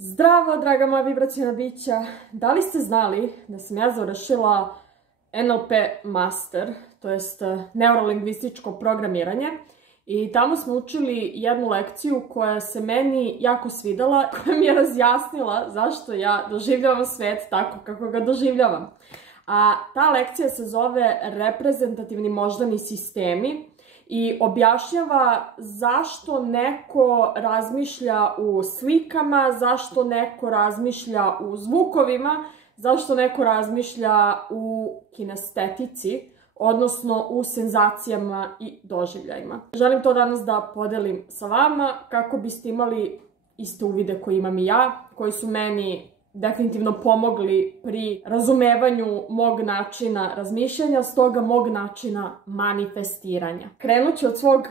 Zdravo, draga moja vibracijna bića. Da li ste znali da sam ja završila NLP Master, to jest neurolingvističko programiranje, i tamo smo učili jednu lekciju koja se meni jako svidela, koja mi je razjasnila zašto ja doživljavam svet tako kako ga doživljavam. A ta lekcija se zove reprezentativni moždani sistemi i objašnjava zašto neko razmišlja u slikama, zašto neko razmišlja u zvukovima, zašto neko razmišlja u kinestetici, odnosno u senzacijama i doživljajima. Želim to danas da podelim sa vama kako biste imali iste uvide koje imam i ja, koji su meni definitivno pomogli pri razumevanju mog načina razmišljanja, stoga mog načina manifestiranja. Krenut ću od svog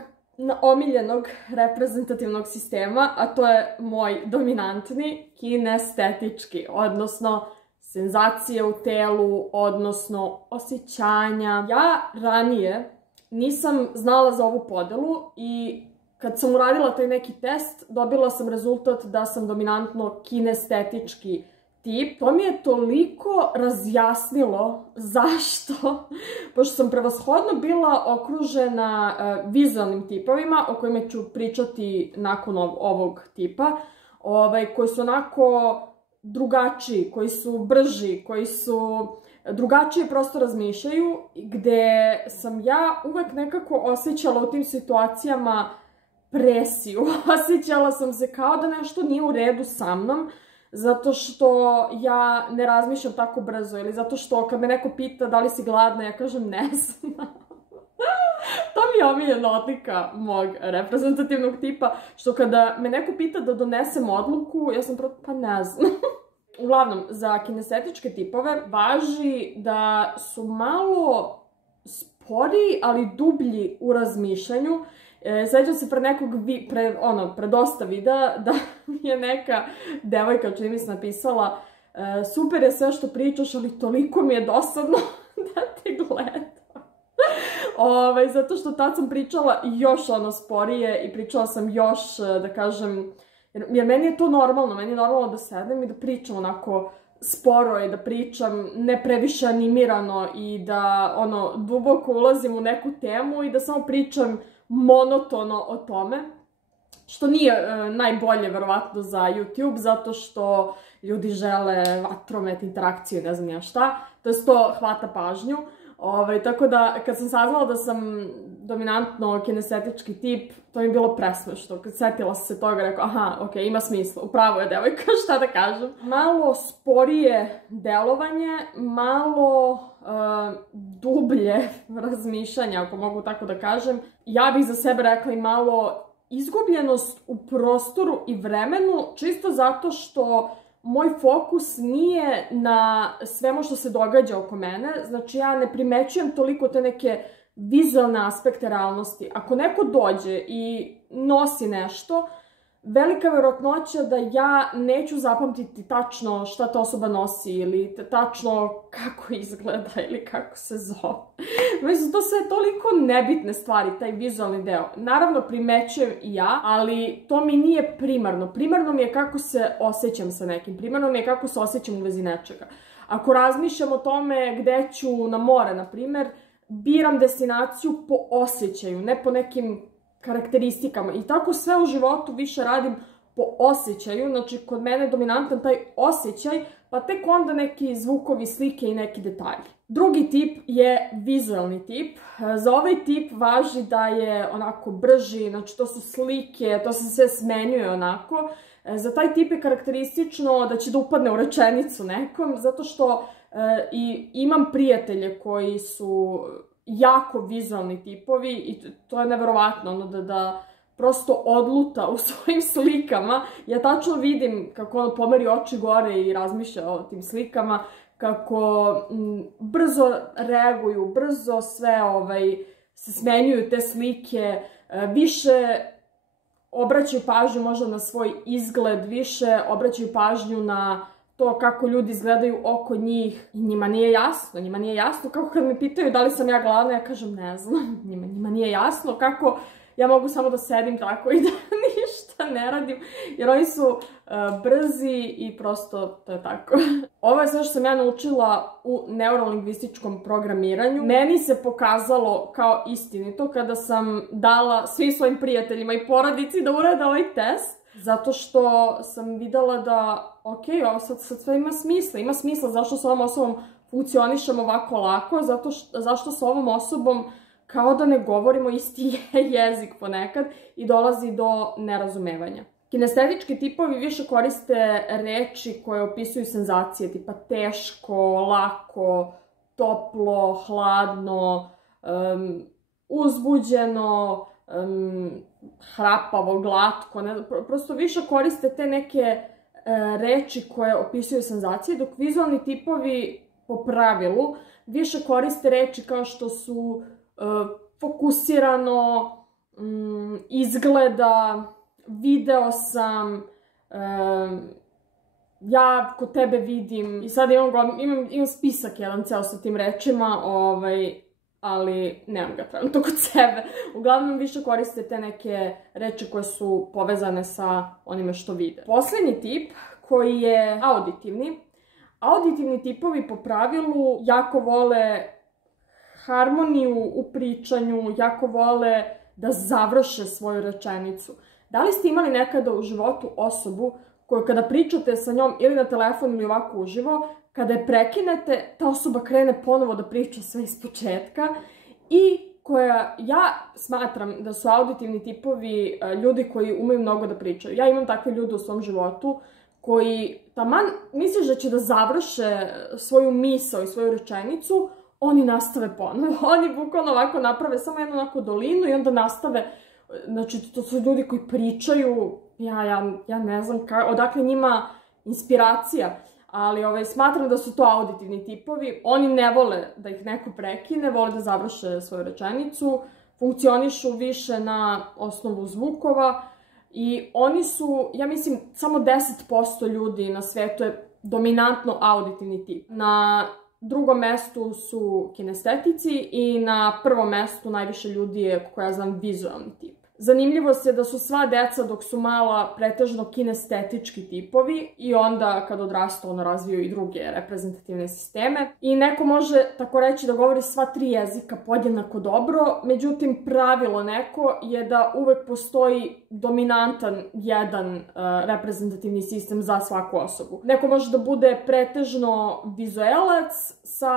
omiljenog reprezentativnog sistema, a to je moj dominantni kinestetički, odnosno senzacije u telu, odnosno osjećanja. Ja ranije nisam znala za ovu podelu i kad sam uradila taj neki test, dobila sam rezultat da sam dominantno kinestetički tip. To mi je toliko razjasnilo zašto, pošto sam prevashodno bila okružena vizualnim tipovima, o kojima ću pričati nakon ovog tipa, koji su onako drugačiji, koji su brži, koji su drugačije prosto razmišljaju, gde sam ja uvek nekako osjećala u tim situacijama presiju. Osjećala sam se kao da nešto nije u redu sa mnom, zato što ja ne razmišljam tako brzo, ili zato što kad me neko pita da li si gladna, ja kažem ne znam. To mi je omiljena odlika mog reprezentativnog tipa, što kada me neko pita da donesem odluku, ja sam pa ne znam. Uglavnom, za kinestetičke tipove važi da su malo sporiji, ali dublji u razmišljanju. Sećam se pre dosta videa da mi je neka devojka, čini mi se, napisala super je sve što pričaš, ali toliko mi je dosadno da te gledam. Zato što tad sam pričala još sporije i pričala sam još, da kažem, jer meni je to normalno, meni je normalno da sedem i da pričam onako sporo i da pričam ne previše animirano i da duboko ulazim u neku temu i da samo pričam monotono o tome, što nije najbolje verovatno za YouTube, zato što ljudi žele vatromet, interakciju, ne znam ja šta, to je to hvata pažnju. Tako da, kad sam saznala da sam dominantno kinestetički tip, to mi je bilo presmešno. Kad setila sam se toga, rekao, aha, okej, ima smisla, upravo je devojka, šta da kažem. Malo sporije delovanje, malo dublje razmišljanja, ako mogu tako da kažem. Ja bih za sebe rekla i malo izgubljenost u prostoru i vremenu, čisto zato što moj fokus nije na svemu što se događa oko mene, znači ja ne primećujem toliko te neke vizualne aspekte realnosti. Ako neko dođe i nosi nešto, velika verovatnoća da ja neću zapamtiti tačno šta ta osoba nosi ili tačno kako izgleda ili kako se zove. Mislim, to sve toliko nebitne stvari, taj vizualni deo. Naravno, primećujem i ja, ali to mi nije primarno. Primarno mi je kako se osjećam sa nekim. Primarno mi je kako se osjećam u vezi nečega. Ako razmišljam o tome gde ću na more, na primer, biram destinaciju po osjećaju, ne po nekim karakteristikama. I tako sve u životu više radim po osjećaju, znači kod mene je dominantan taj osjećaj, pa tek onda neki zvukovi, slike i neki detalji. Drugi tip je vizualni tip. Za ovaj tip važi da je onako brži, znači to su slike, to se sve smenjuje onako. Za taj tip je karakteristično da će da upadne u rečenicu nekom, zato što imam prijatelje koji su jako vizualni tipovi i to je neverovatno, da prosto odluta u svojim slikama. Ja tačno vidim kako pomeri oči gore i razmišlja o tim slikama, kako brzo reaguju, brzo sve se smenjuju te slike, više obraćaju pažnju možda na svoj izgled, više obraćaju pažnju na to kako ljudi izgledaju oko njih. I njima nije jasno, kako kad me pitaju da li sam ja gladna, ja kažem ne znam, njima nije jasno kako ja mogu samo da sedim tako i da ništa ne radim, jer oni su brzi i prosto to je tako. Ovo je sve što sam ja naučila u neurolingvističkom programiranju. Meni se pokazalo kao istinito kada sam dala svim svojim prijateljima i porodici da urade ovaj test, zato što sam videla da, ok, ovo sad sve ima smisla. Ima smisla zašto s ovom osobom funkcionišem ovako lako, zašto s ovom osobom kao da ne govorimo isti jezik ponekad i dolazi do nerazumevanja. Kinestetički tipovi više koriste reči koje opisuju senzacije, tipa teško, lako, toplo, hladno, uzbuđeno, hrapavo, glatko. Prosto više koriste te neke reči koje opisuju senzacije, dok vizualni tipovi po pravilu više koriste reči kao što su fokusirano, izgleda, video sam, ja kod tebe vidim. I sad imam spisak jedan ceo sa tim rečima, ali nemam ga trenutno kod sebe. Uglavnom više koriste te neke reči koje su povezane sa onime što vide. Poslednji tip koji je auditivni. Auditivni tipovi po pravilu jako vole harmoniju u pričanju, jako vole da završe svoju rečenicu. Da li ste imali nekada u životu osobu koju kada pričate sa njom ili na telefon ili ovako uživo, kada je prekinete, ta osoba krene ponovo da priča sve iz početka i koja, ja smatram da su auditivni tipovi ljudi koji umeju mnogo da pričaju. Ja imam takve ljude u svom životu koji taman misliš da će da završe svoju misao i svoju rečenicu, oni nastave ponovo. Oni bukvalno ovako naprave samo jednu onako dolinu i onda nastave. Znači, to su ljudi koji pričaju, ja ne znam odakle njima inspiracija, ali smatram da su to auditivni tipovi. Oni ne vole da ih neko prekine, vole da završe svoju rečenicu, funkcionišu više na osnovu zvukova i oni su, ja mislim, samo 10% ljudi na svetu je dominantno auditivni tip. Na drugom mestu su kinestetici i na prvom mestu najviše ljudi je, kako ja znam, vizualni tip. Zanimljivo je da su sva deca dok su mala pretežno kinestetički tipovi i onda kad odrastu ono razviju i druge reprezentativne sisteme. I neko može tako reći da govori sva tri jezika podjednako dobro, međutim pravilo neko je da uvek postoji dominantan jedan reprezentativni sistem za svaku osobu. Neko može da bude pretežno vizuelac sa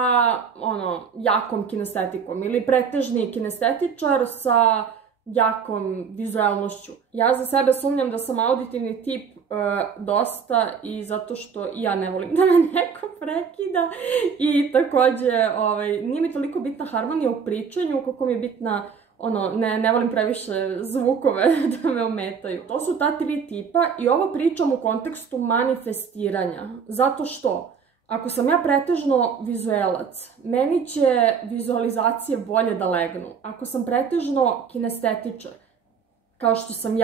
jakom kinestetikom ili pretežni kinestetičar sa jakom vizualnošću. Ja za sebe sumnjam da sam auditivni tip dosta i zato što i ja ne volim da me neko prekida i takođe nije mi toliko bitna harmonija u pričanju koliko mi je bitna ne volim previše zvukove da me ometaju. To su ta tri tipa i ovo pričam u kontekstu manifestiranja. Zato što ako sam ja pretežno vizuelac, meni će vizualizacije bolje da legnu. Ako sam pretežno kinestetičar, kao što sam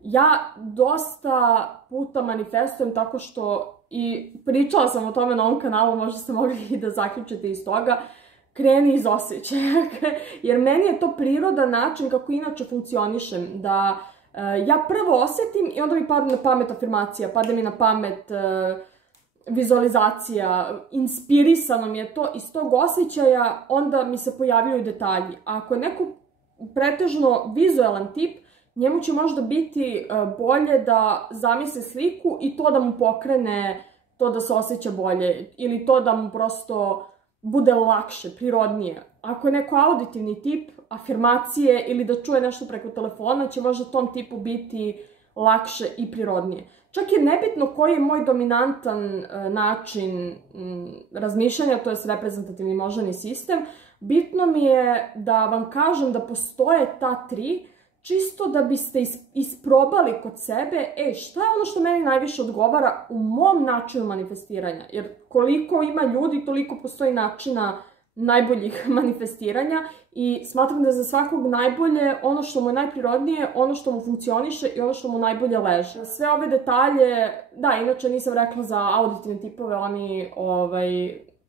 ja dosta puta manifestujem tako što, i pričala sam o tome na ovom kanalu, možda ste mogli i da zaključite iz toga, kreni iz osjećaja. Jer meni je to prirodan način kako inače funkcionišem, da ja prvo osetim i onda mi padne na pamet afirmacija, padne mi na pamet vizualizacija, inspirisano mi je to iz tog osjećaja, onda mi se pojavljaju detalji. A ako je neko pretežno vizualan tip, njemu će možda biti bolje da zamisli sliku i to da mu pokrene to da se osjeća bolje ili to da mu prosto bude lakše, prirodnije. Ako je neko auditivni tip, afirmacije ili da čuje nešto preko telefona će možda tom tipu biti lakše i prirodnije. Čak je nebitno koji je moj dominantan način razmišljanja, to je reprezentativni moždani sistem. Bitno mi je da vam kažem da postoje ta tri, čisto da biste isprobali kod sebe, šta je ono što meni najviše odgovara u mom načinu manifestiranja. Jer koliko ima ljudi, toliko postoji načina najboljih manifestiranja i smatram da je za svakog najbolje ono što mu je najprirodnije, ono što mu funkcioniše i ono što mu najbolje leže. Sve ove detalje, da, inače nisam rekla za auditivne tipove, oni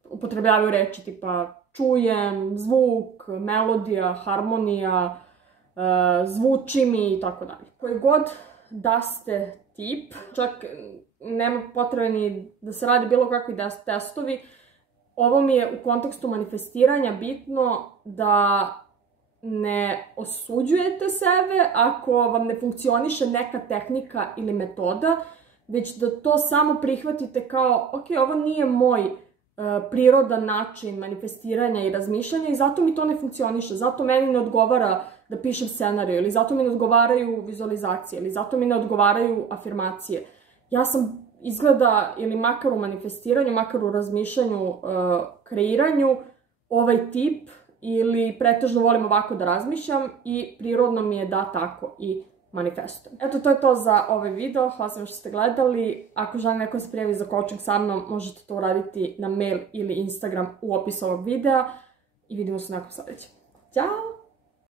upotrebljavaju reči tipa čujem, zvuk, melodija, harmonija, zvuči mi i tako dalje. Koje god da ste tip, čak nema potrebe ni da se radi bilo kakvi testovi. Ovo mi je u kontekstu manifestiranja bitno da ne osuđujete sebe ako vam ne funkcioniše neka tehnika ili metoda, već da to samo prihvatite kao, ok, ovo nije moj prirodan način manifestiranja i razmišljanja i zato mi to ne funkcioniše, zato meni ne odgovara da pišem scenariju, ili zato mi ne odgovaraju vizualizacije, ili zato mi ne odgovaraju afirmacije. Ja sam izgleda, ili makar u manifestiranju, makar u razmišljanju, kreiranju, ovaj tip, ili pretežno volim ovako da razmišljam i prirodno mi je da tako i manifestujem. Eto, to je to za ovaj video. Hvala vam što ste gledali. Ako želi neko se prijavi za coaching sa mnom, možete to uraditi na mail ili Instagram u opisu ovog videa. I vidimo se nakon sljedećeg. Ćao!